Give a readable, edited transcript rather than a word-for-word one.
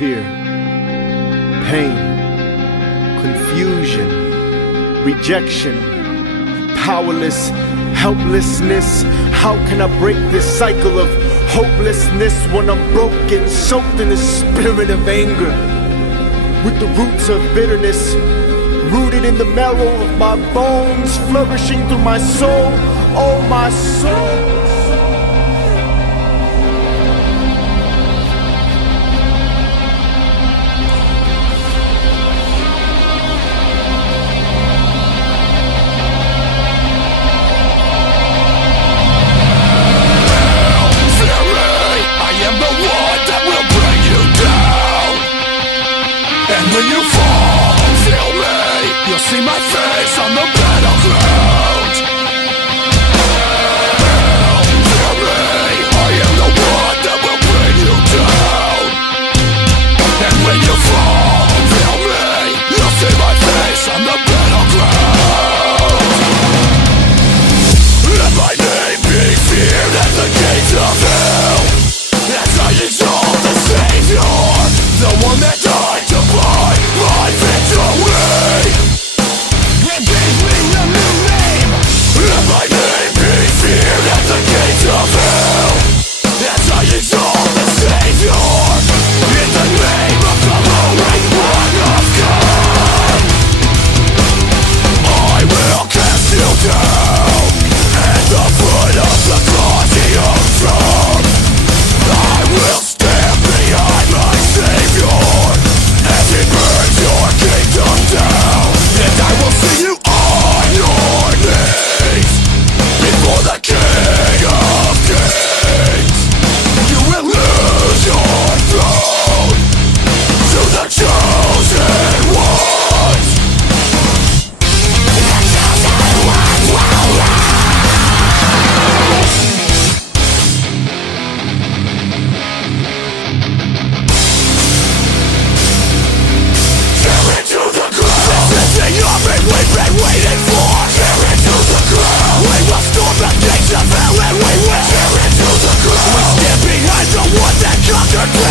fear, pain, confusion, rejection, powerless, helplessness. How can I break this cycle of hopelessness when I'm broken, soaked in the spirit of anger, with the roots of bitterness rooted in the marrow of my bones, flourishing through my soul, oh my soul. When you fall, feel me. You'll see my face on the battleground. Feel me. I am the one that will bring you down. And when you fall, feel me. You'll see my face on the battleground. Let my name be feared at the gates of hell, as I exalt the Savior, the one that died to buy my victory. It gave me a new name. Let my name be feared at the gates of hell, as I exalt the Savior, in the name of the Holy One of God. I will cast you down at the foot of the Colosseum throne. I will stand behind my Savior as he burns your kingdom down, and I will see you on your knees before the King of Kings. You will lose your throne to the chosen ones. The chosen ones will rise. We've been waiting for. Tear into the ground. We will storm the gates of hell and we will tear into the ground. We stand behind the one that conquered.